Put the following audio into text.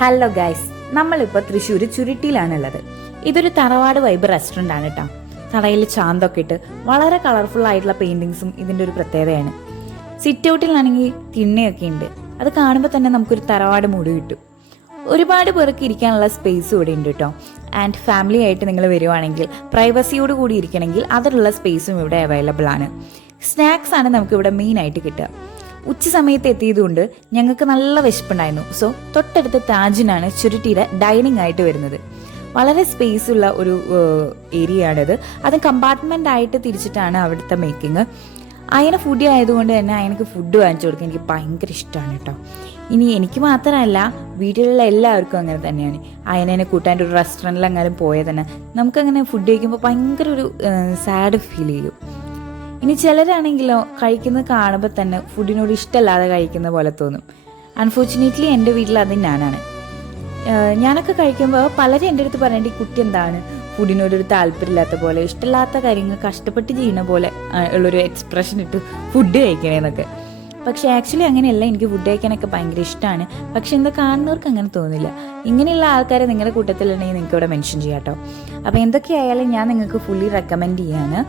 Hello guys, നമ്മളിപ്പോൾ തൃശ്ശൂർ ചുരുട്ടിയിലാണുള്ളത്. ഇതൊരു തറവാട് വൈബ് റെസ്റ്റോറൻ്റ് ആണ് കേട്ടോ. തറയിൽ ചാന്തൊക്കെ ഇട്ട് വളരെ കളർഫുൾ ആയിട്ടുള്ള പെയിൻറ്റിങ്സും ഇതിൻ്റെ ഒരു പ്രത്യേകതയാണ്. സിറ്റ് ഔട്ടിലാണെങ്കിൽ തിണ്ണയൊക്കെ ഉണ്ട്. അത് കാണുമ്പോൾ തന്നെ നമുക്കൊരു തറവാട് മൂഡ് കിട്ടും. ഒരുപാട് പേർക്ക് ഇരിക്കാനുള്ള സ്പേസ് ഇവിടെ ഉണ്ട് കേട്ടോ. ആൻഡ് ഫാമിലി ആയിട്ട് നിങ്ങൾ വരുവാണെങ്കിൽ പ്രൈവസിയോട് കൂടി ഇരിക്കണമെങ്കിൽ അതിനുള്ള സ്പേസും ഇവിടെ അവൈലബിൾ ആണ്. സ്നാക്സ് ആണ് നമുക്കിവിടെ മെയിനായിട്ട് കിട്ടുക. ഉച്ച സമയത്ത് എത്തിയതുകൊണ്ട് ഞങ്ങൾക്ക് നല്ല വിശപ്പുണ്ടായിരുന്നു. സോ തൊട്ടടുത്ത താജിനാണ് ചുരുട്ടിയുടെ ഡൈനിങ് ആയിട്ട് വരുന്നത്. വളരെ സ്പേസ് ഉള്ള ഒരു ഏരിയ ആണിത്. അത് കമ്പാർട്ട്മെൻ്റ് ആയിട്ട് തിരിച്ചിട്ടാണ് അവിടുത്തെ മേക്കിങ്. അയന ഫുഡി ആയതുകൊണ്ട് തന്നെ അയനക്ക് ഫുഡ് വാങ്ങിച്ചു കൊടുക്കാൻ എനിക്ക് ഭയങ്കര ഇഷ്ടമാണ് കേട്ടോ. ഇനി എനിക്ക് മാത്രമല്ല, വീട്ടിലുള്ള എല്ലാവർക്കും അങ്ങനെ തന്നെയാണ്. അയനെ കൂട്ടാൻ ഒരു റെസ്റ്റോറൻറ്റിലെങ്ങാനും പോയാൽ തന്നെ നമുക്കങ്ങനെ ഫുഡ് കഴിക്കുമ്പോൾ ഭയങ്കര ഒരു സാഡ് ഫീൽ ചെയ്യും. ഇനി ചിലരാണെങ്കിലോ കഴിക്കുന്നത് കാണുമ്പോൾ തന്നെ ഫുഡിനോട് ഇഷ്ടമല്ലാതെ കഴിക്കുന്ന പോലെ തോന്നും. അൺഫോർച്ചുനേറ്റ്ലി എൻ്റെ വീട്ടിൽ അത് ഞാനൊക്കെ കഴിക്കുമ്പോൾ പലരും എൻ്റെ അടുത്ത് പറയേണ്ട ഈ കുട്ടി എന്താണ് ഫുഡിനോടൊരു താല്പര്യമില്ലാത്ത പോലെ, ഇഷ്ടമില്ലാത്ത കാര്യങ്ങൾ കഷ്ടപ്പെട്ട് ചെയ്യുന്ന പോലെ ഉള്ളൊരു എക്സ്പ്രഷൻ ഇട്ട് ഫുഡ് കഴിക്കണേന്നൊക്കെ. പക്ഷേ ആക്ച്വലി അങ്ങനെയല്ല. എനിക്ക് ഫുഡ് കഴിക്കാനൊക്കെ ഭയങ്കര ഇഷ്ടമാണ്. പക്ഷെ എന്താ കാണുന്നവർക്ക് അങ്ങനെ തോന്നില്ല. ഇങ്ങനെയുള്ള ആൾക്കാരെ നിങ്ങളുടെ കൂട്ടത്തിലുണ്ടെങ്കിൽ നിങ്ങൾക്ക് ഇവിടെ മെൻഷൻ ചെയ്യാം കേട്ടോ. അപ്പോൾ എന്തൊക്കെയായാലും ഞാൻ നിങ്ങൾക്ക് ഫുള്ളി റെക്കമെൻഡ് ചെയ്യാണ്.